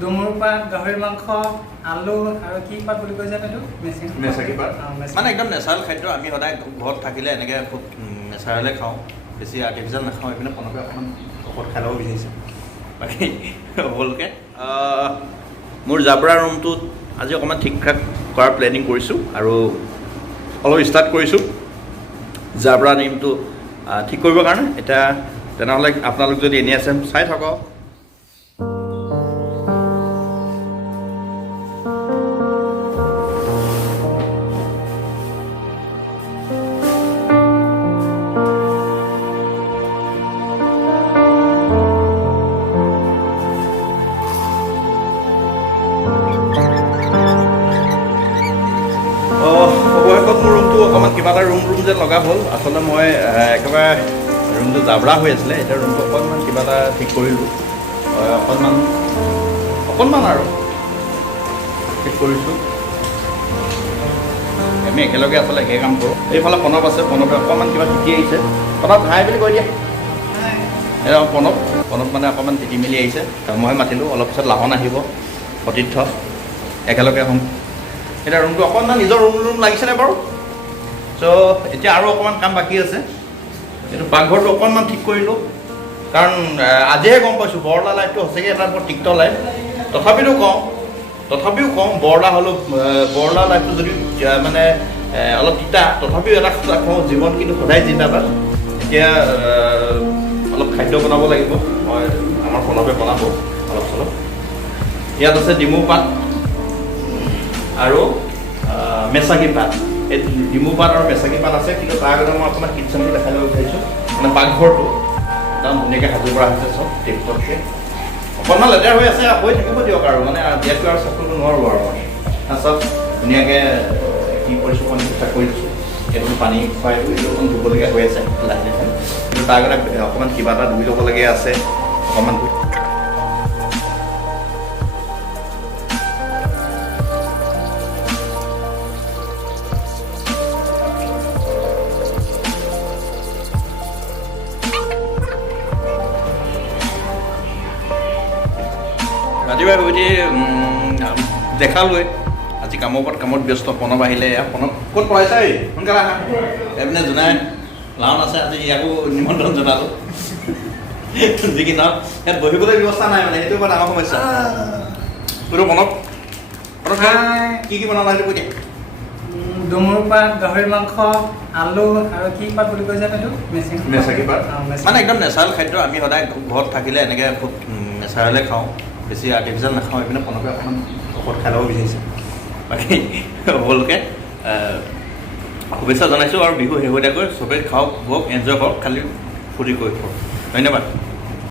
ডুমুৰ পাত, গাহৰি মাংস, আলু আৰু কি পাত বুলি কৈছে এইটো? মেচাকি পাত। মানে একদম নেচাৰেল খাদ্য। আমি সদায় ঘৰত থাকিলে এনেকৈ খুব নেচাৰেলে খাওঁ, বেছি আৰ্টিফিচিয়েল নাখাওঁ। এইপিনে পনকে অকণমান ঔষধ খাই ল'ব বিচাৰিছে। বাকী সকলোকে মোৰ জাবৰা ৰুমটোত আজি অকণমান ঠিক ঠাক কৰাৰ প্লেনিং কৰিছোঁ আৰু অলপ ষ্টাৰ্ট কৰিছোঁ জাবৰা ৰুমটো ঠিক কৰিবৰ কাৰণে। এতিয়া তেনেহ'লে আপোনালোক যদি এনেই আছে চাই থাকক। অৱশেষত মোৰ ৰুমটো অকণমান কিবা এটা ৰুম যেন লগা হ'ল। আচলতে মই একেবাৰে ৰুমটো জাবৰা হৈ আছিলে। এতিয়া ৰুমটো অকণমান কিবা এটা ঠিক কৰিলোঁ, অকণমান আৰু ঠিক কৰিছোঁ। আমি একেলগে আচলতে একে কাম কৰোঁ। এইফালে প্ৰণৱ আছে, প্ৰণৱে অকণমান কিবা তিতি আহিছে। প্ৰণৱ হাই বুলি কৈ দিয়া। প্ৰণৱ মানে অকণমান তিতি মেলি আহিছে। মই মাতিলোঁ, অলপ পিছত লাহন আহিব, সতীৰ্থ একেলগে হ'ম। এতিয়া ৰুমটো অকণমান নিজৰ ৰুম লাগিছেনে বাৰু? চ' এতিয়া আৰু অকণমান কাম বাকী আছে। এইটো পাকঘৰটো অকণমান ঠিক কৰিলোঁ, কাৰণ আজিহে গম পাইছোঁ বৰলা লাইটটো সঁচাকৈ এটা বৰ তিক্ত লাইট। তথাপিও কওঁ বৰলা লাইটটো যদি মানে অলপ তিতা, তথাপিও এটা কথা কওঁ, জীৱন কিন্তু সদায় জিন্দাবাদ। এতিয়া অলপ খাদ্য বনাব লাগিব। আমাৰ প্ৰণৱে বনাব অলপ চলপ। ইয়াত আছে ডিমু পাত আৰু মেচাকি পাত। এই ডিমু পাত আৰু মেচাকি পাত আছে, কিন্তু তাৰ আগতে মই আপোনাক কিটচেনটো দেখাই ল'ব বিচাৰিছোঁ। মানে পাকঘৰটো একদম ধুনীয়াকৈ সাজু কৰা হৈছে, চব টেপটপকৈ। অকণমান লেতেৰা হৈ আছে, হৈ থাকিব দিয়ক আৰু, মানে দিয়াটো আৰু চেক কৰিব নোৱাৰোঁ আৰু মই চব ধুনীয়াকৈ কি কৰিছোঁ, অকণ ঠিকঠাক কৰি দিছোঁ। সেইটো পানী খুৱাই অকণ ধুবলগীয়া হৈ আছে লাহে লাহে, কিন্তু তাৰ আগতে অকণমান কিবা এটা ধুই ল'বলগীয়া আছে অকণমান। ৰাতিপুৱা শুই উঠি দেখালোৱে আজি কামৰ ওপৰত কামত ব্যস্ত। প্ৰণৱ আহিলে, প্ৰণৱ ক'ত পঢ়াইছা? সোনকালে আহা। এইপিনে জোনাই লাওন আছে, আজি ইয়াকো নিমন্ত্ৰণ জনালোঁ। যি কি নহওক ইয়াত বহিবলৈ ব্যৱস্থা নাই, মানে সেইটো বৰ ডাঙৰ সমস্যা। এইটো প্ৰণৱ কি বনালা সেইটো কৈ দিয়া। ডুমুৰ পাত, গাহৰি মাংস, আলু আৰু কি পাত বুলি কৈছে এইটো? মেচাকি পাত। মানে একদম নেচাৰেল খাদ্য। আমি সদায় ঘৰত থাকিলে এনেকৈ খুব নেচাৰেলে খাওঁ, বেছি আৰ্টিফিচিয়েল নাখাওঁ। এইপিনে পনকে অকণমান ঔষধ খাই ল'ব বিচাৰিছে। বাকী সকলোকে শুভেচ্ছা জনাইছোঁ আৰু বিহু শেহতীয়াকৈ চবেই খাওক, বওক, এনজয় কৰক, খালি ফূৰ্তি কৰি থাকক। ধন্যবাদ।